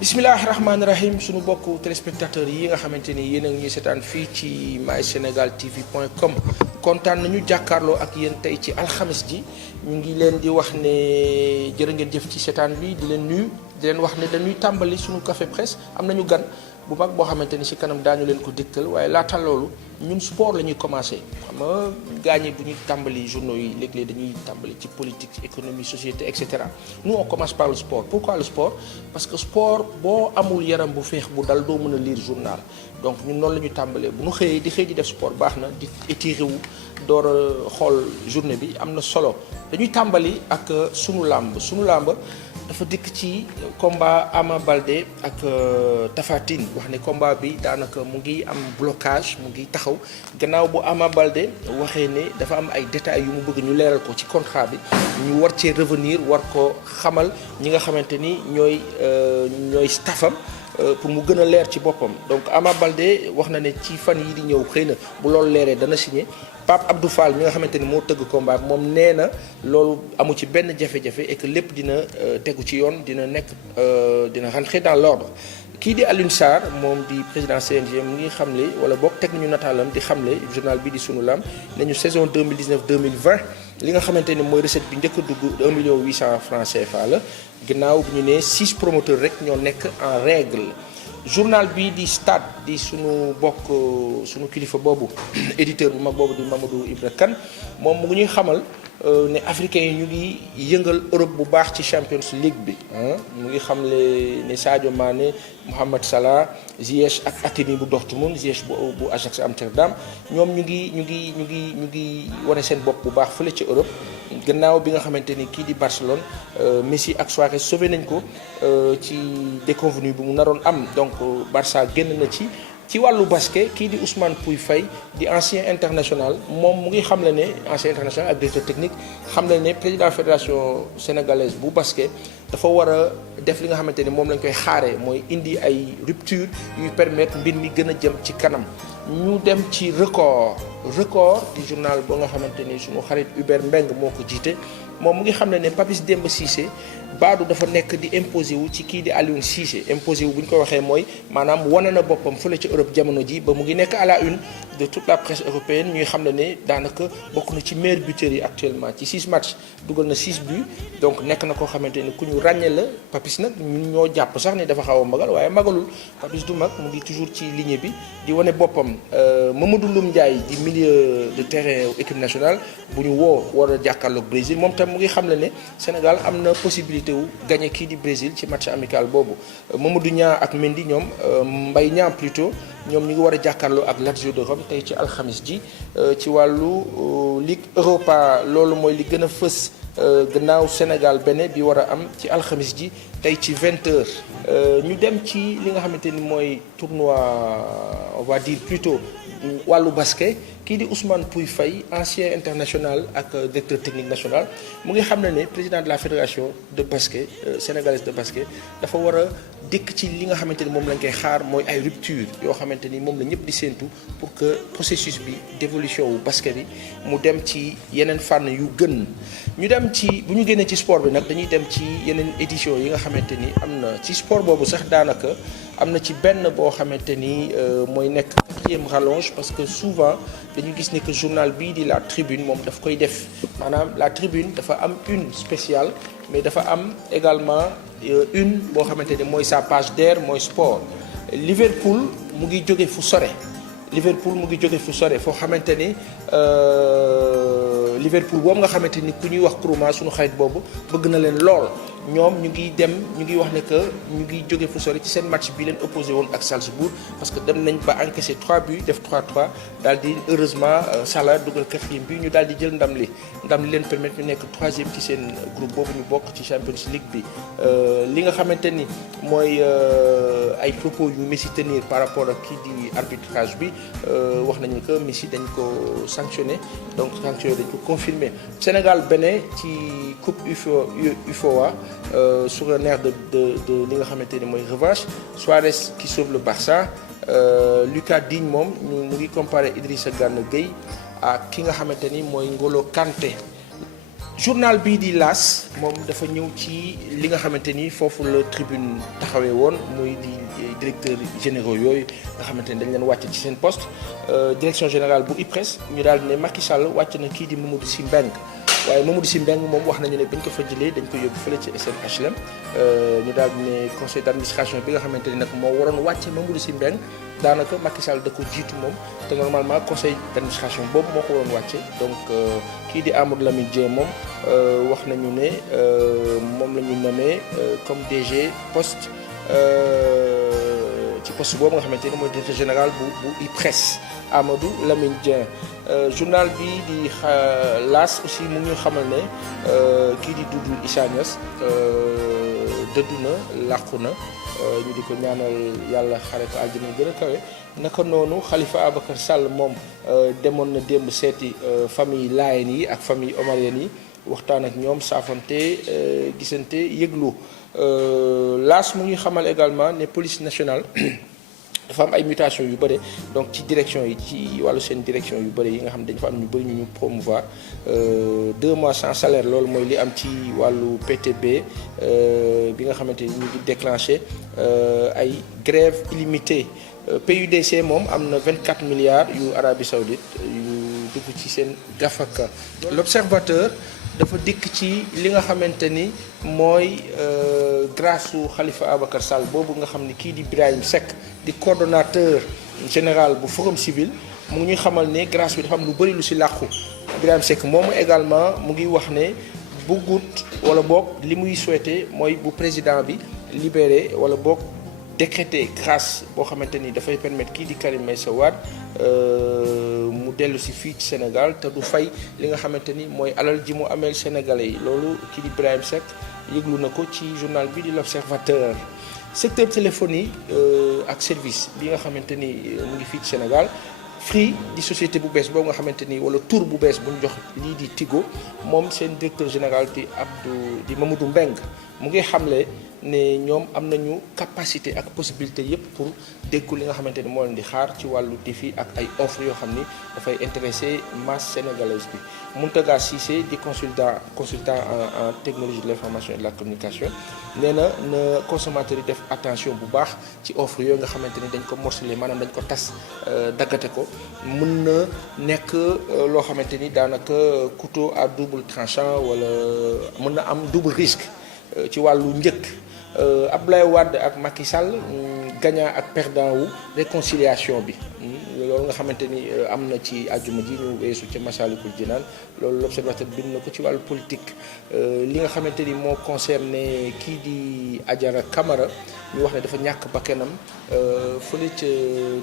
bismillahi rahmaani rahim suñu bokku téléspectateurs yi nga xamante ni yéen a ngi ñuy seetaan fii ci mysenegaltv.com kontaan nañu jàkkaarloo ak yéen tey ci alxames ji ñu ngi leen di wax ne jërë ngeen jëf ci seetaan bi di leen nuyu di leen wax ne dañuy tàmbali suñu café presse am nañu gan bu mag boo xamante ni ci kanam daañu leen ko dégtal waaye laata loolu ñun sport la ñuy commencé xam nga gaañe bu ñuy tàmbali journaux yi léeg-léeg dañuy tàmbali ci politique ci économie société et cetera nous on commence par le sport pourquoi le sport parce que sport boo amul yaram bu feex bu dal doo mën a lire journal donc ñun noonu la ñu tàmbalee bu ñu xëyee di xëy di def sport baax na di étiré wu door a xool journée bi am na solo dañuy tàmbali ak sunu làmb dafa dikk ci combat Ama Baldé ak Tapha Tine wax ne combat bi daanaka mu ngi am blocage mu ngi taxaw gannaaw bu Ama Baldé waxee ne dafa am ay détails yu mu bëgg ñu leeral ko ci contrat bi ñu war cee revenir war ko xamal ñi nga xamante ni ñooy staffam pour mu gën a leer ci boppam donc Ama Baldé wax na ne ci fan yi di ñëw xëy na bu loolu leeree dana signé Pape Abdou Fall mi nga xamante ni moo tëgg combat moom nee na loolu amu ci benn jafe-jafe et que lépp dina tegu ci yoon dina rentrer dans l'ordre kii di Alioune Sarr moom di président CNG mu ngi xamle wala boog teg nañu nataalam di xamle journal bi di sunu lam nañu saison 2019-2020 li nga xamante ni mooy recette bi njëkk a dugg 1 million 800 francs CFA la ginnaaw bi ñu ne 6 promoteurs rek ñoo nekk en règle journal bi di stade di sunu kilifa boobu éditeur bu mag boobu di Mamadou Ibra Kane moom mu ngi ñuy xamal ne africains yi ñu ngi yëngal Europe bu baax ci Champions League bi mu ngi xamle ne Sadio Mané Mohamed Salah Ziyech ak Hakimi bu Dortmund Ziyech bu Ajax Amsterdam ñoom ñu ngi wane seen bopp bu baax fële ci Europe gannaaw bi nga xamante ni kii di Barcelone Messi ak Suarez sauvé nañ ko ci déconvenu bi mu naroon am donc Barça génn na ci wàllu basket kii di Ousmane Pouye Faye di ancien international moom mu ngi xamle ne ancien international ak directeur technique xamle ne président fédération sénégalaise bu basket dafa war a def li nga xamante ni moom lañ koy xaaree mooy indi ay rupture yuy permettre mbir mi gën a jëm ci kanam ñu dem ci record di journal boo nga xamante ni suñu xarit Hubert Mbeng moo ko jiite moom mu ngi xam ne Papis Demba Cissé baadu dafa nekk di imposé wu ci kii di Aliou Cissé imposé wu bu ñu ko waxee mooy maanaam wane na boppam fële ci Europe jamono ji ba mu ngi nekk à la une de toute la presse européenne ñuy xam ne daanaka bokk na ci meilleurs buteurs yi actuellement ci 6 matchs dugal na 6 buts donc nekk na koo xamante ni ku ñu ràññee la Papis nag ñun ñoo jàpp sax ni dafa xaw a magal waaye magalul Papis du mag mu ngi toujours ci ligne bi di wane boppam Mamadou Loum Ndiaye di milieu de terrain équipe nationale bu ñu woo war a jàkkaarloog Brésil moom tam mu ngi xam ne Sénégal am na possibilité wu gagné kii di Brésil ci match amical boobu Mamadou Niang ak Mendy ñoom Mbaye Niang plutôt ñoom ñu ngi war a jàkkaarloo ak Lazio de Rome tey ci alxamis ji ci wàllu Ligue Europa loolu mooy li gën a fës gannaaw Sénégal Bénin bi war a am ci alxamis ji tey ci 20h ñu dem ci li nga xamante ni mooy tournoi on va dire plutôt wàllu basket kii di Ousmane Pouye Faye ancien international ak directeur technique national mu ngi xam ne président de la fédération de basket sénégalaise de basket dafa war a dikk ci li nga xamante ni moom lañ koy xaar mooy ay rupture yoo xamante ni moom la ñëpp di séentu pour que processus bi d'évolution wu basket bi mu dem ci yeneen fànn yu gën ñu dem ci bu ñu génnee ci sport bi nag dañuy dem ci yeneen édition yi nga xamante ni am na ci sport boobu sax daanaka am na ci benn boo xamante ni mooy nekk 4e rallonge parce que souvent dañu gis ne que journal bii di la tribune moom daf koy def maanaam la tribune dafa am une spéciale mais dafa am également une boo xamante ni mooy sa page d'air mooy sport Liverpool mu ngi jóge fu sore foo xamante ni Liverpool boobu nga xamante ni ku ñuy wax Nkrumah suñu xarit boobu bëgg na leen lool ñoom ñu ngi wax ne que ñu ngi jóge fu sori ci seen match bi leen opposé woon ak Salzbourg parce que dem nañ ba encaissé 3 buts def 3-3 daal di heureusement Salah dugal 4e bi ñu daal di jël ndam li leen permettre ñu nekk 3e ci seen groupe boobu ñu bokk ci Champions League bi li nga xamante ni mooy ay propos yu Messi tenir par rapport ak kii di arbitrage bi wax nañu que Messi dañ ko sanctionné donc sanctionné dañ ko confirmé Sénégal Bénin ci coupe UFOA sur un air de li nga xamante ni mooy revanche Suarez qui sauve le Barça Lucas Digne moom mu ngi comparé Idrissa Gana Gueye ak ki nga xamante ni mooy Ngolo Kanté journal bii di L'As moom dafa ñëw ci li nga xamante ni foofu la tribune taxawee woon muy di directeur généraux yooyu nga xamante ni dañ leen wàcc ci seen poste direction générale bu IPRES ñu daal ne Macky Sall wàcc na kii di Mamadou Sy Mbengue waaye Mamadou Sy Mbengue moom wax nañu ne bañ ko fa jëlee dañ ko yóbbu fële ci SNHLM ñu daal ne conseil d'administration bi nga xamante ni nag moo waroon wàcce Mamadou Sy Mbengue daanaka Macky Sall da ko jiitu moom te normalement conseil d'administration boobu moo ko waroon wàcce donc kii di Amadou Lamine Dieng moom wax nañu ne moom la ñu nommé comme DG poste ci poste boobu nga xamante ni mooy directeur général bu IPRES Amadou Lamine Dieng journal bi di L'As aussi mu ngi xamal ne kii di Doudou Issa Niass dëddu na làqu na ñu di ko ñaanal yàlla xare ko àjjana gën a kawe naka noonu Khalifa Ababacar Sall moom demoon na démb seeti famille Layène yi ak famille omarienne yi waxtaan ak ñoom saafante gisante yëglu L'As mu ngi xamal également ne police nationale dafa am ay mutation yu bëri donc ci direction yi ci wàllu seen direction yu bëri yi nga xam dañu fa am ñu bëri ñu promouvoir 2 mois sans salaire loolu mooy li am ci wàllu PTB bi nga xamante ni ñu ngi déclenché ay grève illimitée PUDC moom am na 24 milliards yu Arabie Saoudite yu dugg ci seen gafaka. L'Observateur dafa dikk ci li nga xamante ni mooy grâce su Khalifa Ababacar Sall boobu nga xam ni kii di Birahim Seck di coordonnateur général bu Forum Civil mu ngi ñuy xamal ne grâce bi dafa am lu bëri lu si làqu Birahim Seck moomu également mu ngi wax ne bëggut wala boog li muy souhaité mooy bu président bi libéré wala boog décrété grâce boo xamante ni dafay permettre kii di Karim Meïssa Wade mu dellu si fii ci Sénégal te du fay li nga xamante ni mooy alal ji mu ameel sénégalais yi loolu kii di Birahim Seck yëglu na ko ci journal bi di L'Observateur. secteur téléphonie ak service bi nga xamante ni mu ngi fii ci Sénégal Free di société bu bees boobu nga xamante ni wala tour bu bees bu ñu jox lii di Tigo moom seen directeur général di Mamadou Mbengue mu ngi xamle ne ñoom am nañu capacité ak possibilité yépp pour dékku li nga xamante ni moo leen di xaar ci wàllu défi ak ay offres yoo xam ni dafay intéresser masse sénégalaise bi. Mountaga Cissé di consultant en technologie de l'information et de la communication nee na consommateur yi def attention bu baax ci offre yooyu nga xamante ni dañ ko morcelé maanaam dañ ko tas daggate ko mën na nekk loo xamante ni daanaka couteau à double tranchant wala mën na am double risque ci wàllu njëkk. Abdoulaye Wade ak Macky Sall gagnant ak perdant wu réconciliation bi loolu nga xamante ni am na ci àjjuma ji ñu weesu ca Massalikul Jinaan loolu L'Observateur bind na ko ci wàllu politique li nga xamante ni moo concerné kii di Adjara Camara ñu wax ne dafa ñàkk bakkanam fële ca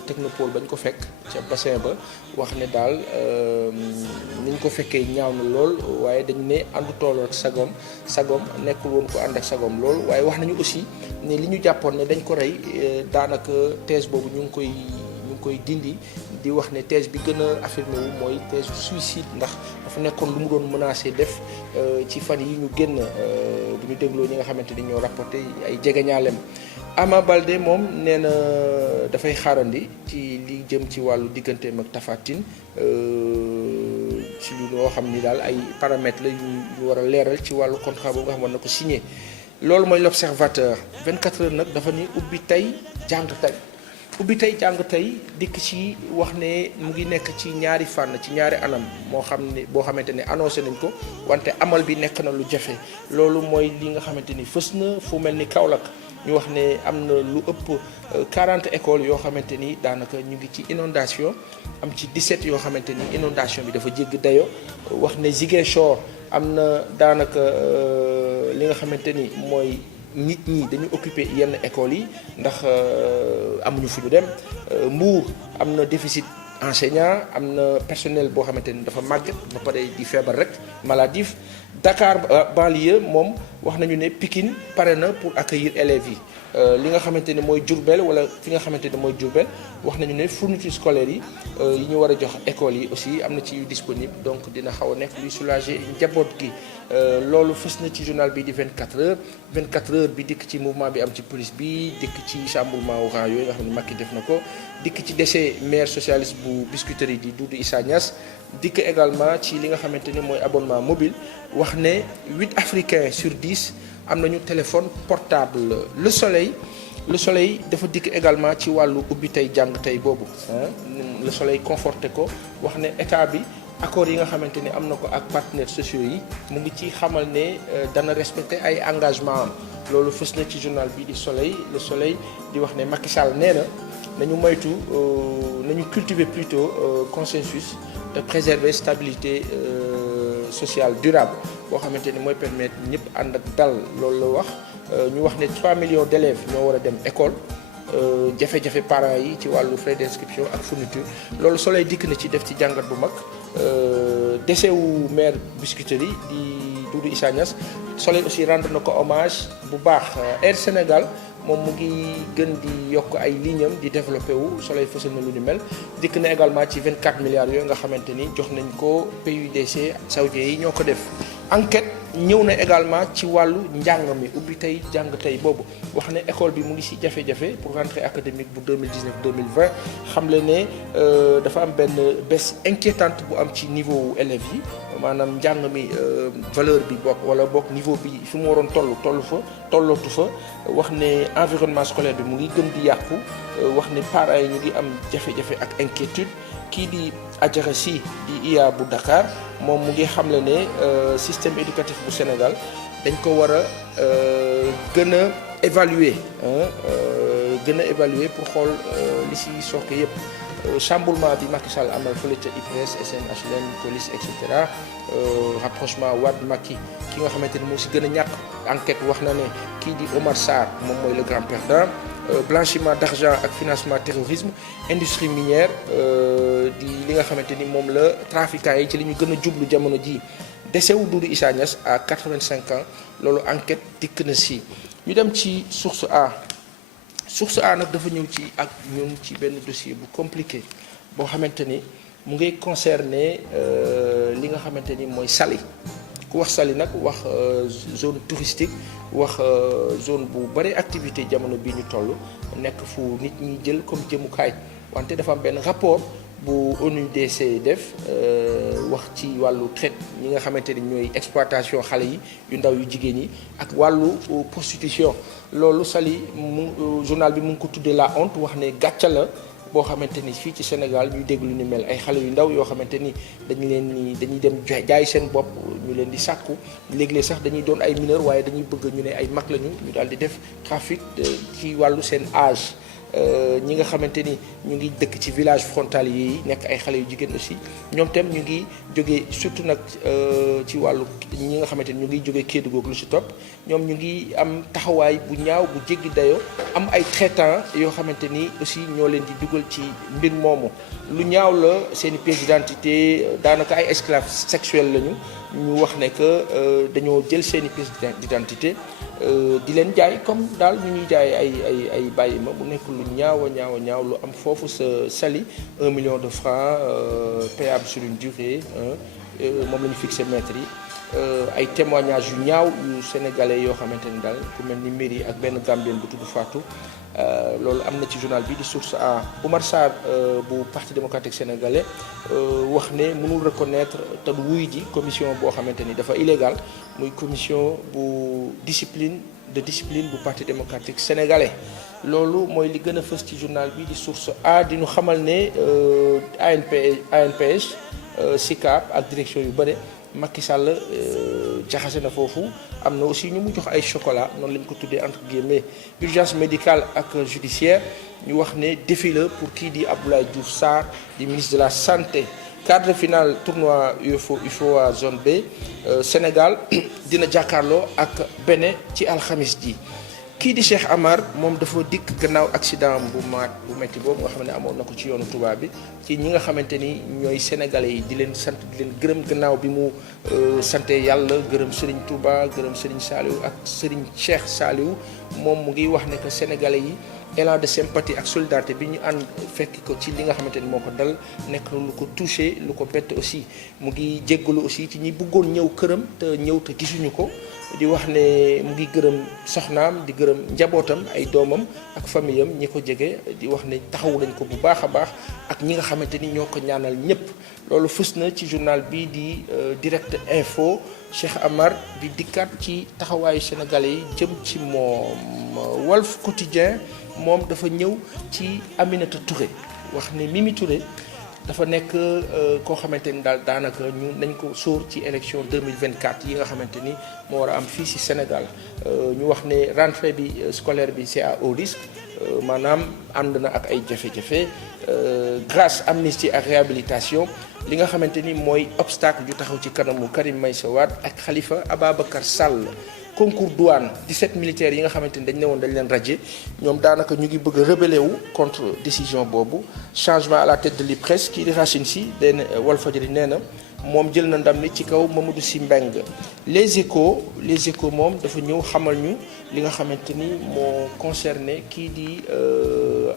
technopole bañ ko fekk ca bassin ba wax ne daal ni ñu ko fekkee ñaaw na lool waaye dañu ne àndu tool ak sagom nekkul woon ko ànd ak sagom lool waaye wax nañu aussi ne li ñu jàppoon ne dañ ko rey daanaka thèse boobu ñu ngi koy dindi di wax ne thèse bi gën a affirmé wu mooy thèse suicide ndax dafa nekkoon lu mu doon menacé def ci fan yi ñu génn bu ñu dégloo ñi nga xamante ni ñoo rapporté ay jegeñaaleem. Ama Baldé moom nee na dafay xaarandi ci li jëm ci wàllu digganteem ak Tapha Tine ci loo xam ni daal ay paramètres la yu war a leeral ci wàllu contrat boobu nga xam war na ko signé. loolu mooy L'Observateur 24 heures nag dafa ni ubbi tey jàng tey dikk ci wax ne mu ngi nekk ci ñaari fànn ci ñaari anam moo xam ne boo xamante ne annoncé nañ ko wante amal bi nekk na lu jafe loolu mooy li nga xamante ni fës na fu mel ni Kaolack ñu wax ne am na lu ëpp 40 écoles yoo xamante ni daanaka ñu ngi ci inondation am ci 17 yoo xamante ni inondation bi dafa jégg dayo wax ne Ziguinchor am na daanaka li nga xamante ni mooy nit ñi dañu occuper yenn écoles yi ndax amuñu fu ñu dem Mbour am na déficit enseignant am na personnel boo xamante ni dafa màgget ba pare di feebar rek maladif Dakar banlieue moom wax nañu ne Pikine pare na pour accueillir élèves yi li nga xamante ne mooy Diourbel wala fi nga xamante ne mooy Diourbel wax nañu ne fourniture scolaire yi yi ñu war a jox écoles yi aussi am na ci yu disponible donc dina xaw a nekk luy soulager njaboot gi loolu fës na ci journal bi di 24 heures 24 heures bi dikk ci mouvement bi am ci police bi dikk ci chamboulement au rang yooyu nga xam ne Macky def na ko dikk ci décès maire socialiste bu Biscuiterie di Doudou Issa Niass dikk également ci li nga xamante ni mooy abonnement mobile wax ne 8 Africains sur 10 am nañu téléphone portable. Le Soleil dafa dikk également ci wàllu ubbi tey jàng tey boobu Le Soleil conforté ko wax ne état bi accords yi nga xamante ni am na ko ak partenaires sociaux yi mu ngi ci xamal ne dana respecter ay engagement am loolu fës na ci journal bi di Le Soleil di wax ne Macky Sall nee na nañu moytu nañu cultiver plutôt consensus de préserver stabilité sociale durable boo xamante ni mooy permettre ñëpp ànd ak dal loolu la wax ñu wax ne 3 millions d'élèves ñoo war a dem école jafe-jafe parents yi ci wàllu frais d'inscription ak fourniture loolu Soleil dikk na ci def ci jàngat bu mag décès wu maire Biscuiterie di Doudou Issa Niass Soleil aussi rendre na ko hommage bu baax Air Sénégal moom mu ngi gën di yokk ay lignes am di développé wu Soleil fësal na lu ni mel dikk na également ci 24 milliards yooyu nga xamante ni jox nañ ko PUDC saoudien yi ñoo ko def enquête ñëw na également ci wàllu njàng mi ubbi tey jàng tey boobu wax ne école bi mu ngi ci jafe-jafe pour rentrée académique bu 2019-2020 xam le ne dafa am benn baisse inquiétante bu am ci niveau élèves yi maanaam njàng mi valeur bi bokk wala bokk niveau bi fi mu waroon tollootu fa wax ne environnement scolaire bi mu ngi gën di yàqu wax ne parents yi ñu ngi am jafe-jafe ak inquiétude kii di Adjara Sy di IA bu Dakar moom mu ngi xamle ne système éducatif bu Sénégal dañ ko war a gën a évaluer pour xool li si sooke yëpp chamboulement bi Macky Sall amal fële ca IPRES SNHLM police et cetera rapprochement Wade Macky ki nga xamante ni moo si gën a ñàkk enquête wax na ne kii di Omar Sarr moom mooy le grand perdant blanchiment d'argent ak financement terrorisme industrie minière di li nga xamante ni moom la trafiquants yi ci li ñu gën a jublu jamono ji décès wu Doudou Issa Niass à 85 ans loolu enquête dikk na si ñu dem ci source A nag dafa ñëw ci ak ñun ci benn dossier bu compliqué boo xamante ni mu ngay concerner li nga xamante ni mooy Saly ku wax Saly nag wax zone touristique wax zone bu bari activité jamono bii ñu toll nekk fu nit ñi jël comme jëmukaay wante dafa am benn rapport bu ONUDC def wax ci wàllu traite ñi nga xamante ni ñooy exploitation xale yi yu ndaw yu jigéen yi ak wàllu prostitution loolu Saly journal bi mu ngi ko tuddee la honte wax ne gàcca la boo xamante ni fii ci Sénégal ñuy dégg lu ni mel ay xale yu ndaw yoo xamante ni dañuy dem jaay seen bopp ñu leen di sàkku léeg-léeg sax dañuy doon ay mineur waaye dañuy bëgg ñu ne ay mag lañu ñu daal di def trafic ci wàllu seen âge ñi nga xamante ni ñu ngi dëkk ci village frontalier yi nekk ay xale yu jigéen aussi ñoom tam ñu ngi jógee surtout nag ci wàllu ñi nga xamante ni ñu ngi jógee Kédougou lu ci topp ñoom ñu ngi am taxawaay bu ñaaw bu jéggi dayoo am ay traitants yoo xamante ni aussi ñoo leen di dugal ci mbir moomu lu ñaaw la seen i pièces d'identité daanaka ay esclaves sexuels lañu ñu wax ne que dañoo jël seen i pièces d'identité di leen jaay comme daal ñu ñuy jaay ay bàyyi ma bu nekk lu ñaaw lu am foofu sa Saly 1 million de francs payable sur une durée moom la ñu fixé maître yi ay témoignages yu ñaaw yu sénégalais yoo xamante ni daal ku mel ni mairie ak benn Gambien bu tudd Fatou loolu am na ci journal bi di Source A. Oumar Sarr bu parti démocratique sénégalais wax ne mënul reconnaître te du wuy ji commission boo xamante ni dafa illégal muy commission bu discipline bu parti démocratique sénégalais loolu mooy li gën a fës ci journal bi di Source A di ñu xamal ne ANPS SICAP ak direction yu bëre Macky Sall jaxase na foofu am na aussi ñu mu jox ay chocolat noonu lañ ko tuddee entre guillemets urgence médicale ak judiciaire ñu wax ne défi la pour kii di Abdoulaye Diouf Sarr di ministre de la santé. quart de finale tournoi UFOA zone B Sénégal dina jàkkaarloo ak Bénin ci alxamis ji. kii di Cheikh Amar moom dafa dikk gannaaw accident bu metti boobu nga xam ne amoon na ko ci yoonu Touba bi ci ñi nga xamante ni ñooy sénégalais yi di leen sant di leen gërëm gannaaw bi mu sante yàlla gërëm Serigne Touba gërëm Serigne Saliou ak Serigne Cheikh Saliou moom mu ngi wax ne que sénégalais yi élan de sympathie ak solidarité bi ñu ànd fekk ko ci li nga xamante ni moo ko dal nekk lu ko touché lu ko bett aussi mu ngi jéggalu aussi ci ñi bëggoon ñëw këram te ñëw te gisuñu ko di wax ne mu ngi gërëm soxnaam di gërëm njabootam ay doomam ak famille am ñi ko jege di wax ne taxawu nañ ko bu baax a baax ak ñi nga xamante ni ñoo ko ñaanal ñëpp loolu fës na ci journal bii di Direct Info Cheikh Amar bi dikkaat ci taxawaayu sénégalais yi jëm ci moom. Walf Quotidien moom dafa ñëw ci Aminata Touré wax ne Mimi Touré dafa nekk koo xamante ni daal daanaka ñu nañ ko sóor ci élection 2024 yi nga xamante ni moo war a am fii ci Sénégal ñu wax ne rentrée bi scolaire bi c'est à haut risque maanaam ànd na ak ay jafe-jafe grâce amnistie ak réhabilitation li nga xamante ni mooy obstacle ju taxaw ci kanamu Karim Meïssa Wade ak Khalifa Ababacar Sall. concours douane 17 militaires yi nga xamante ni dañ ne woon dañ leen radier ñoom daanaka ñu ngi bëgg a rebeller wu contre décision boobu changement à la tête de l'IPRES kii di Racine Sy den Walfadjri nee na moom jël na ndam ni ci kaw Mamadou Sy Mbengue les échos moom dafa ñëw xamal ñu li nga xamante ni moo concerné kii di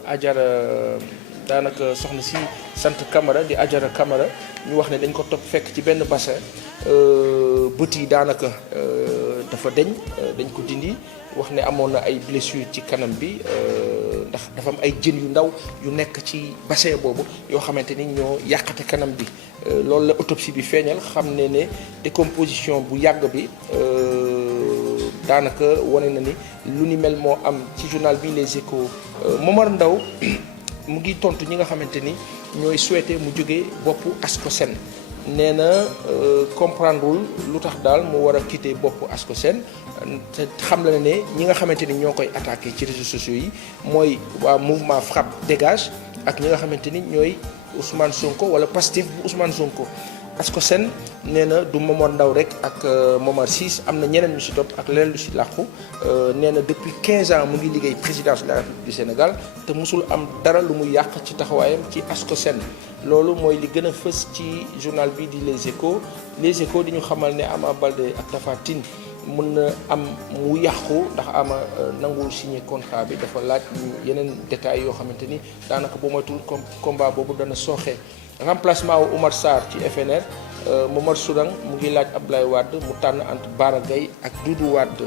Adjara daanaka soxna si sant Camara di Adjara Camara ñu wax ne dañ ko topp fekk ci benn bassin bët yi daanaka dafa dañ ko dindi wax ne amoon na ay blessures ci kanam bi ndax dafa am ay jën yu ndaw yu nekk ci bassin boobu yoo xamante ni ñoo yàqate kanam bi loolu la autopsie bi feeñal xam ne décomposition bu yàgg bi daanaka wane na ni lu ni mel moo am ci journal bi Les Échos. Momar Ndao mu ngi tontu ñi nga xamante ni ñooy souhaité mu jóge boppu Ascosen nee na comprendrewul lu tax daal mu war a quitter boppu Ascosen te xam la ne ñi nga xamante ni ñoo koy attaqué ci réseaux sociaux yi mooy waa mouvement Frappe Dégage ak ñi nga xamante ni ñooy Ousmane Sonko wala Pastef bu Ousmane Sonko. Ascosen nee na du Momar Ndao rek ak Momar Ciss am na ñeneen ñu si topp ak leneen lu si làqu nee na depuis 15 ans mu ngi liggéey présidence de la République du Sénégal te mosul am dara lu muy yàq ci taxawaayam ci Ascosen loolu mooy li gën a fës ci journal bi di Les Échos di ñu xamal ne Ama Baldé ak Tapha Tine mën na am mu yàqu ndax Ama nanguwul signé contrat bi dafa laaj yeneen détails yoo xamante ni daanaka boo moytul combat boobu dana sooxe. remplacement wu Oumar Sarr ci FNR Momar Sourang mu ngi laaj Abdoulaye Wade mu tànn entre Bara Gaye ak Doudou Wade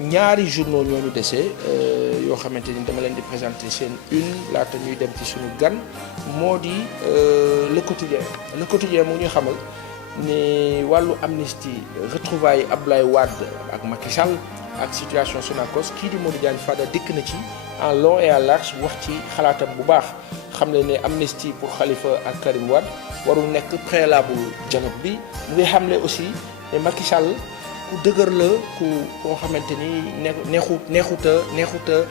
ñaari journaux ñoo ñu dese yoo xamante ni dama leen di présenter seen une laata ñuy dem ci suñu gan moo di Le Quotidien mu ngi xamal ne wàllu amnistie retrouvailles Abdoulaye Wade ak Macky Sall ak situation Sonacos kii di Modou Diagne Fada dikk na ci en long et en large wax ci xalaatam bu baax xam le ne amnistie pour Khalifa ak Karim Wade warul nekk préalable dialogue bi mu ngi xamle aussi ne Macky Sall ku dëgër la koo xamante ni neexuta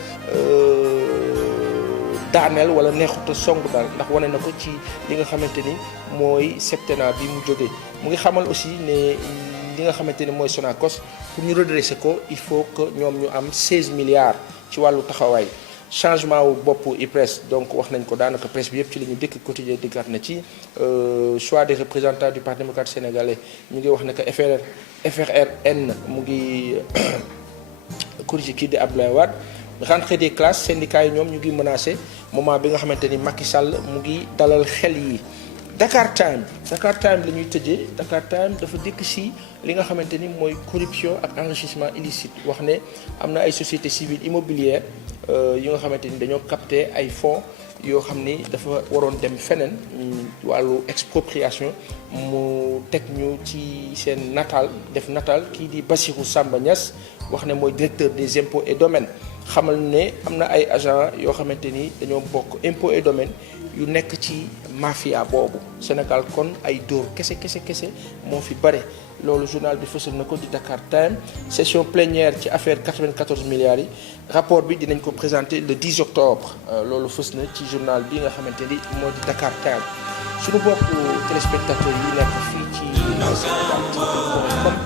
daaneel wala neexuta song daal ndax wane na ko ci li nga xamante ni mooy septennat bi mu jógee mu ngi xamal aussi ne li nga xamante ni mooy Sonacos pour ñu redresser ko il faut que ñoom ñu am 16 milliards ci wàllu taxawaay changement wu boppu IPRES donc wax nañ ko daanaka presse bi yëpp ci la ñu dëkk quotidien dikkaat na ci choix des représentants du Parti démocratique sénégalais ñu ngi wax ne que FRN mu ngi corrigé kii di Abdoulaye Wade rentrée des classes syndicats yi ñoom ñu ngi menacé moment bi nga xamante ni Macky Sall mu ngi dalal xel yi. Dakar Time la ñuy tëjee Dakar Time dafa dikk si li nga xamante ni mooy corruption ak enrichissement illicite wax ne am na ay sociétés civiles immobilières yi nga xamante ni dañoo capté ay fonds yoo xam ni dafa waroon dem feneen wàllu expropriation mu teg ñu ci seen nataal kii di Bassirou Samba Niass wax ne mooy directeur des impôts et domaines xamal ne am na ay agents yoo xamante ni dañoo bokk impôts et domaines yu nekk ci mafia boobu Sénégal kon ay dóor kese moo fi bare loolu journal bi fësal na ko di Dakar Time session plénière ci affaire 94 milliards yi rapport bi dinañ ko présenter le 10 octobre loolu fës na ci journal bi nga xamante ni moo di Dakar Time suñu bokk téléspectateurs yi nekk fii ci Sénégal